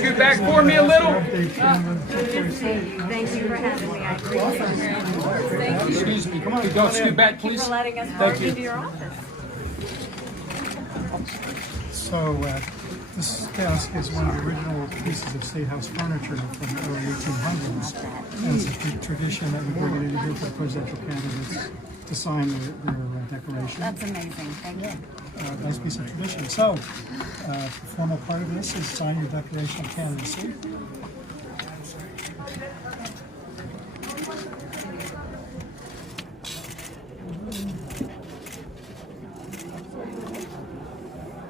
scoot back for me a little? Thank you for having me. I appreciate it. Excuse me. Come on, don't scoot back, Thank you please. for letting us walk into your office. So this desk is one of the original pieces of State House furniture from the early 1800s. And it's a tradition that we bring it in here for the presidential candidates to sign their declaration. That's amazing. Thank you. Nice piece of tradition. So the formal part of this is sign your declaration of candidacy.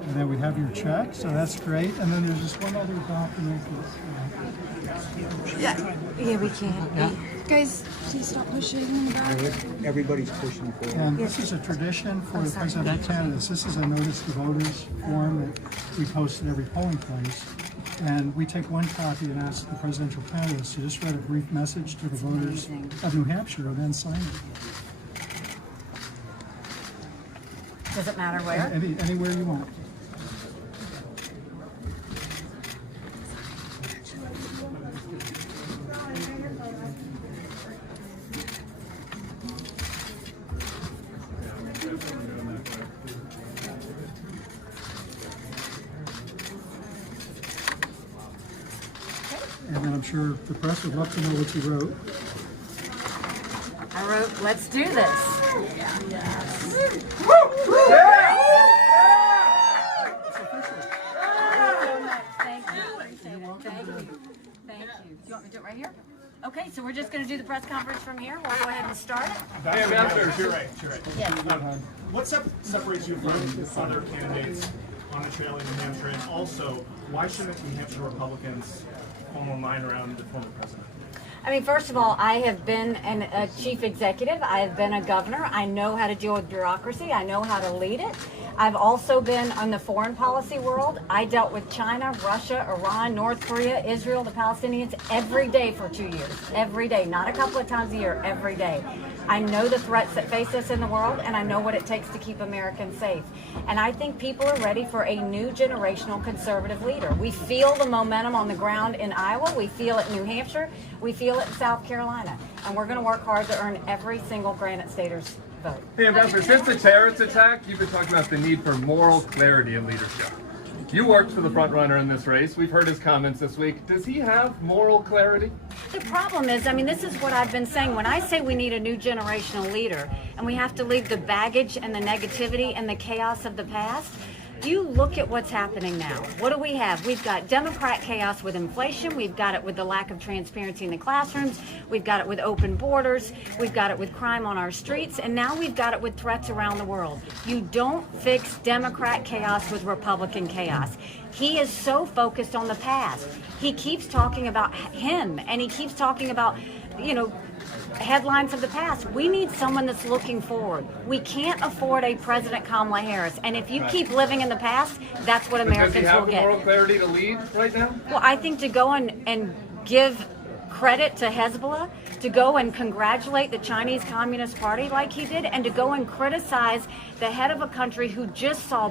And then we have your check, so that's great. And then there's just one other document. Yeah, we can't. Yeah. Guys, please stop pushing in the back. Everybody's pushing for it. And this is a tradition for the presidential candidates. This is a notice to voters form that we post at every polling place. And we take one copy and ask the presidential candidates to just write a brief message to the voters of New Hampshire and then sign it. Does it matter where? Anywhere you want. And then I'm sure the press would love to know what you wrote. I wrote, let's do this. Thank you. Appreciate it. Thank you. Thank you. Do you want me to do it right here? Okay, so we're just going to do the press conference from here. We'll go ahead and start it. Hey, Ambassador, You're right. Yes. What separates you from other candidates on the trail in New Hampshire? And also, why shouldn't New Hampshire Republicans form a line around the former president? I mean, first of all, I have been a chief executive. I have been a governor. I know how to deal with bureaucracy. I know how to lead it. I've also been on the foreign policy world. I dealt with China, Russia, Iran, North Korea, Israel, the Palestinians every day for 2 years. Every day, not a couple of times a year, every day. I know the threats that face us in the world, and I know what it takes to keep Americans safe. And I think people are ready for a new generational conservative leader. We feel the momentum on the ground in Iowa. We feel it in New Hampshire. We feel it in South Carolina. And we're going to work hard to earn every single Granite Stater's vote. Hey, Ambassador, since the terrorist attack, you've been talking about the need for moral clarity in leadership. You worked for the front runner in this race. We've heard his comments this week. Does he have moral clarity? The problem is, I mean, this is what I've been saying. When I say we need a new generational leader and we have to leave the baggage and the negativity and the chaos of the past, you look at what's happening now. What do we have? We've got Democrat chaos with inflation. We've got it with the lack of transparency in the classrooms. We've got it with open borders. We've got it with crime on our streets. And now we've got it with threats around the world. You don't fix Democrat chaos with Republican chaos. He is so focused on the past. He keeps talking about him, and he keeps talking about, you know, headlines of the past. We need someone that's looking forward. We can't afford a President Kamala Harris. And if you keep living in the past, that's what Americans will Does he have the get. moral clarity to lead right now? Well, I think to go and give credit to Hezbollah, to go and congratulate the Chinese Communist Party like he did, and to go and criticize the head of a country who just saw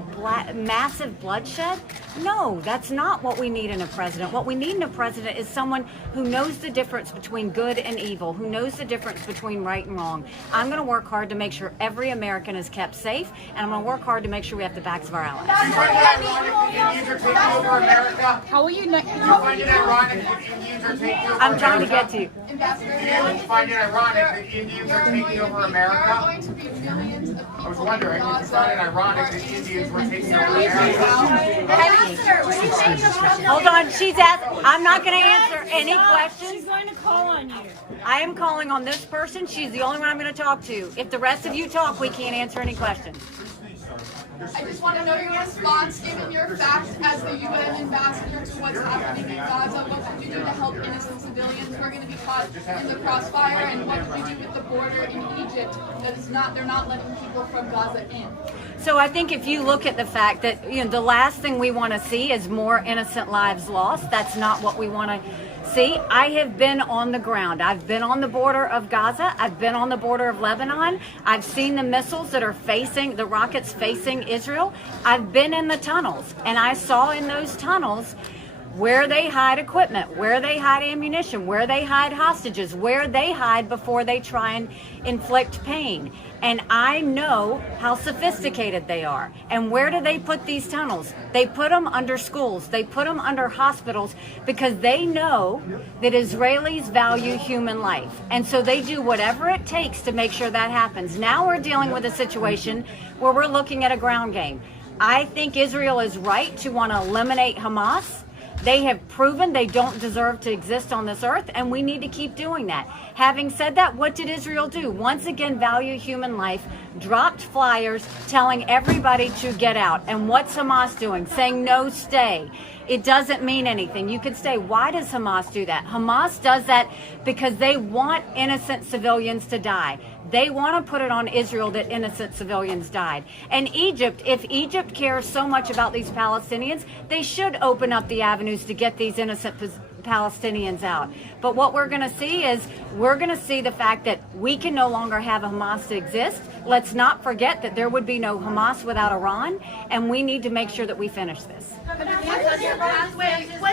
massive bloodshed. No, that's not what we need in a president. What we need in a president is someone who knows the difference between good and evil, who knows the difference between right and wrong. I'm going to work hard to make sure every American is kept safe, and I'm going to work hard to make sure we have the backs of our allies. How will you not? I'm trying to get to you. You find it ironic that Indians are taking over America? Going to be millions of people. I was wondering, if you find it ironic that Indians were taking over America? Hold on, she's asked. I'm not going to answer any questions. She's going to call on you. I am calling on this person. She's the only one I'm going to talk to. If the rest of you talk, we can't answer any questions. I just want to know your response, given your facts as the UN ambassador to what's happening in Gaza. What can we do to help innocent civilians who are going to be caught in the crossfire? And what can we do with the border in Egypt that is not, they're not letting people from Gaza in? So I think if you look at the fact that, you know, the last thing we want to see is more innocent lives lost. That's not what we want to see. I have been on the ground. I've been on the border of Gaza. I've been on the border of Lebanon. I've seen the missiles that are facing, the rockets facing Israel. I've been in the tunnels, and I saw in those tunnels where they hide equipment, where they hide ammunition, where they hide hostages, where they hide before they try and inflict pain. And I know how sophisticated they are. And where do they put these tunnels? They put them under schools. They put them under hospitals because they know that Israelis value human life. And so they do whatever it takes to make sure that happens. Now we're dealing with a situation where we're looking at a ground game. I think Israel is right to want to eliminate Hamas. They have proven they don't deserve to exist on this earth, and we need to keep doing that. Having said that, what did Israel do? Once again, value human life, dropped flyers telling everybody to get out. And what's Hamas doing? Saying, no, stay. It doesn't mean anything. You could say, why does Hamas do that? Hamas does that because they want innocent civilians to die. They want to put it on Israel that innocent civilians died. And Egypt, if Egypt cares so much about these Palestinians, they should open up the avenues to get these innocent Palestinians out. But what we're going to see is we're going to see the fact that we can no longer have Hamas to exist. Let's not forget that there would be no Hamas without Iran, and we need to make sure that we finish this. What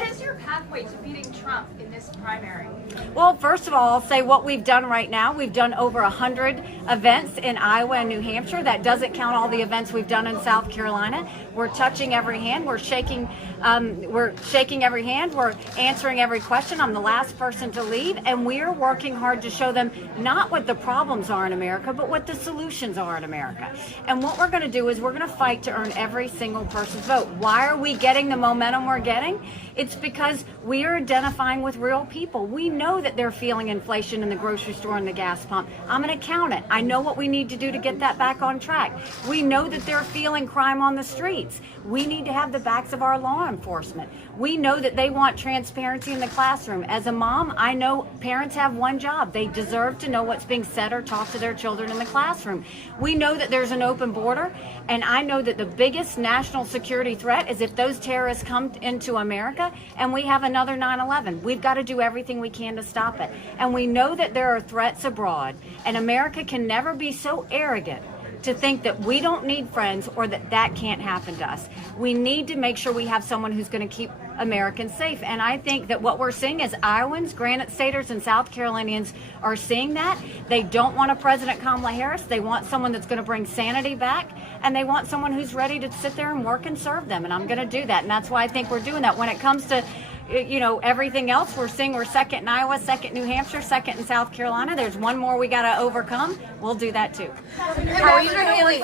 is your pathway to beating Trump in this primary? Well, first of all, I'll say what we've done right now. We've done over 100 events in Iowa and New Hampshire. That doesn't count all the events we've done in South Carolina. We're touching every hand. We're shaking every hand. We're answering every question. I'm the last person to leave, and we're working hard to show them not what the problems are in America, but what the solutions are in America. And what we're going to do is we're going to fight to earn every single person's vote. Why are we getting the momentum we're getting? It's because we are identifying with real people. We know that they're feeling inflation in the grocery store and the gas pump. I'm an accountant. I know what we need to do to get that back on track. We know that they're feeling crime on the streets. We need to have the backs of our law enforcement. We know that they want transparency in the classroom. As a mom, I know parents have one job. They deserve to know what's being said or taught to their children in the classroom. We know that there's an open border, and I know that the biggest national security threat is if those terrorists come into America and we have another 9/11. We've got to do everything we can to stop it. And we know that there are threats abroad, and America can never be so arrogant to think that we don't need friends or that that can't happen to us. We need to make sure we have someone who's going to keep Americans safe. And I think that what we're seeing is Iowans, Granite Staters, and South Carolinians are seeing that. They don't want a President Kamala Harris. They want someone that's going to bring sanity back, and they want someone who's ready to sit there and work and serve them. And I'm going to do that. And that's why I think we're doing that. When it comes to everything else, we're seeing we're second in Iowa, second New Hampshire, second in South Carolina. There's one more we got to overcome. We'll do that too. Ambassador Haley.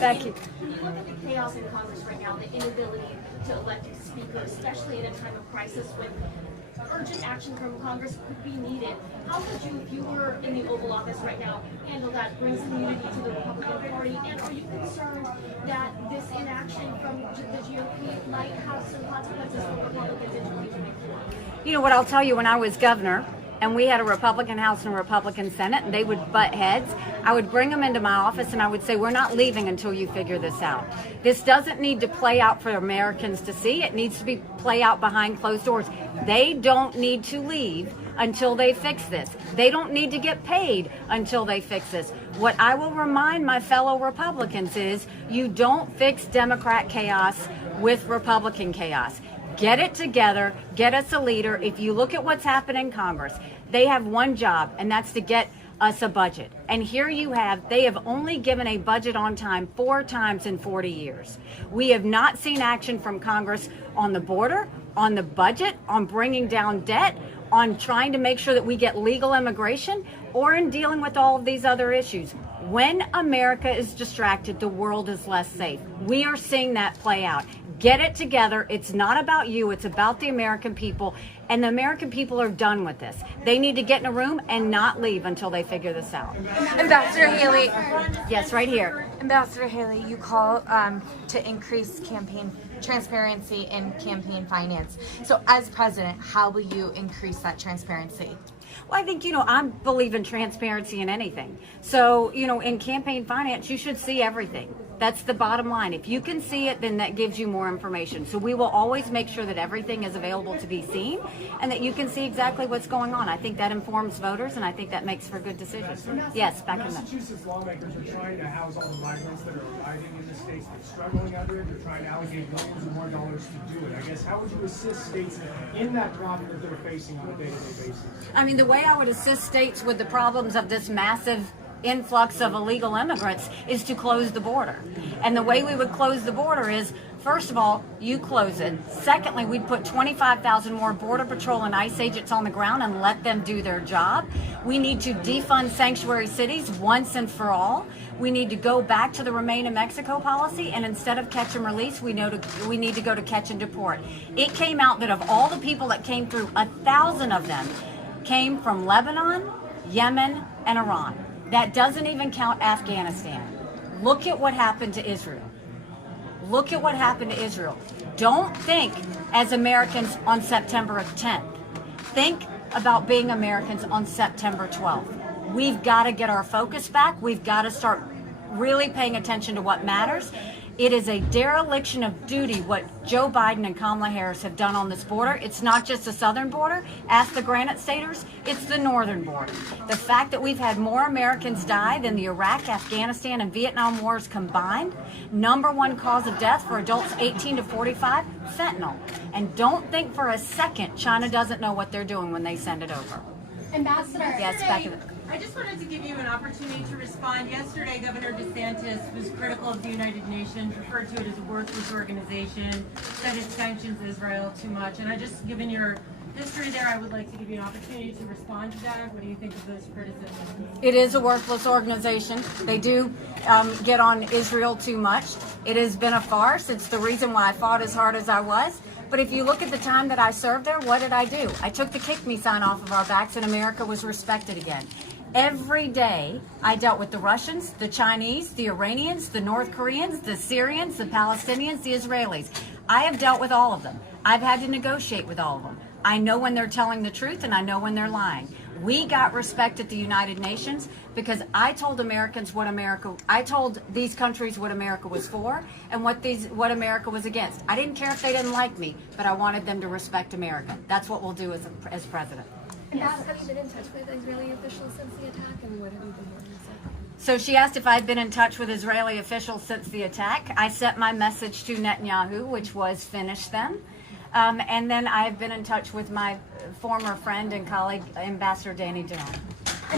Thank you. When you look at the chaos in Congress right now, the inability to elect a speaker, especially at a time of crisis when urgent action from Congress could be needed, how would you, if you were in the Oval Office right now, handle that, bring some unity to the Republican Party? And are you concerned that this inaction from the GOP might have some consequences for Republicans in 2024? You know what I'll tell you, when I was governor and we had a Republican House and a Republican Senate and they would butt heads, I would bring them into my office and I would say, we're not leaving until you figure this out. This doesn't need to play out for Americans to see. It needs to be play out behind closed doors. They don't need to leave until they fix this. They don't need to get paid until they fix this. What I will remind my fellow Republicans is you don't fix Democrat chaos with Republican chaos. Get it together, get us a leader. If you look at what's happened in Congress, they have one job, and that's to get us a budget. And here you have, they have only given a budget on time 4 times in 40 years. We have not seen action from Congress on the border, on the budget, on bringing down debt, on trying to make sure that we get legal immigration, or in dealing with all of these other issues. When America is distracted, the world is less safe. We are seeing that play out. Get it together. It's not about you. It's about the American people. And the American people are done with this. They need to get in a room and not leave until they figure this out. Ambassador Haley. Yes, right here. Ambassador Haley, you call to increase campaign transparency in campaign finance. So as president, how will you increase that transparency? Well, I think, I believe in transparency in anything. So, in campaign finance, you should see everything. That's the bottom line. If you can see it, then that gives you more information. So we will always make sure that everything is available to be seen and that you can see exactly what's going on. I think that informs voters, and I think that makes for good decisions. Yes, back in the... Massachusetts lawmakers are trying to house all the migrants that are arriving in the states that are struggling under it. They're trying to allocate millions of more dollars to do it. I guess, how would you assist states in that problem that they're facing on a day-to-day basis? I mean, the way I would assist states with the problems of this massive influx of illegal immigrants is to close the border. And the way we would close the border is, first of all, you close it. Secondly, we'd put 25,000 more Border Patrol and ICE agents on the ground and let them do their job. We need to defund sanctuary cities once and for all. We need to go back to the Remain in Mexico policy, and instead of catch and release, we need to go to catch and deport. It came out that of all the people that came through, 1,000 of them came from Lebanon, Yemen, and Iran. That doesn't even count Afghanistan. Look at what happened to Israel. Look at what happened to Israel. Don't think as Americans on September 10th. Think about being Americans on September 12th. We've got to get our focus back. We've got to start really paying attention to what matters. It is a dereliction of duty what Joe Biden and Kamala Harris have done on this border. It's not just the southern border. Ask the Granite Staters. It's the northern border. The fact that we've had more Americans die than the Iraq, Afghanistan, and Vietnam wars combined. #1 cause of death for adults 18 to 45, fentanyl. And don't think for a second China doesn't know what they're doing when they send it over. Ambassador. Yes, back in the... I just wanted to give you an opportunity to respond. Yesterday, Governor DeSantis was critical of the United Nations, referred to it as a worthless organization, said it sanctions Israel too much. And given your history there, I would like to give you an opportunity to respond to that. What do you think of those criticisms? It is a worthless organization. They do get on Israel too much. It has been a farce. It's the reason why I fought as hard as I was. But if you look at the time that I served there, what did I do? I took the kick me sign off of our backs, and America was respected again. Every day, I dealt with the Russians, the Chinese, the Iranians, the North Koreans, the Syrians, the Palestinians, the Israelis. I have dealt with all of them. I've had to negotiate with all of them. I know when they're telling the truth, and I know when they're lying. We got respect at the United Nations because I told Americans I told these countries what America was for and what America was against. I didn't care if they didn't like me, but I wanted them to respect America. That's what we'll do as president. Yes. Have you been in touch with Israeli officials since the attack, and what have you been hearing so far? So she asked if I'd been in touch with Israeli officials since the attack. I sent my message to Netanyahu, which was finish them. And then I have been in touch with my former friend and colleague, Ambassador Danny Danon.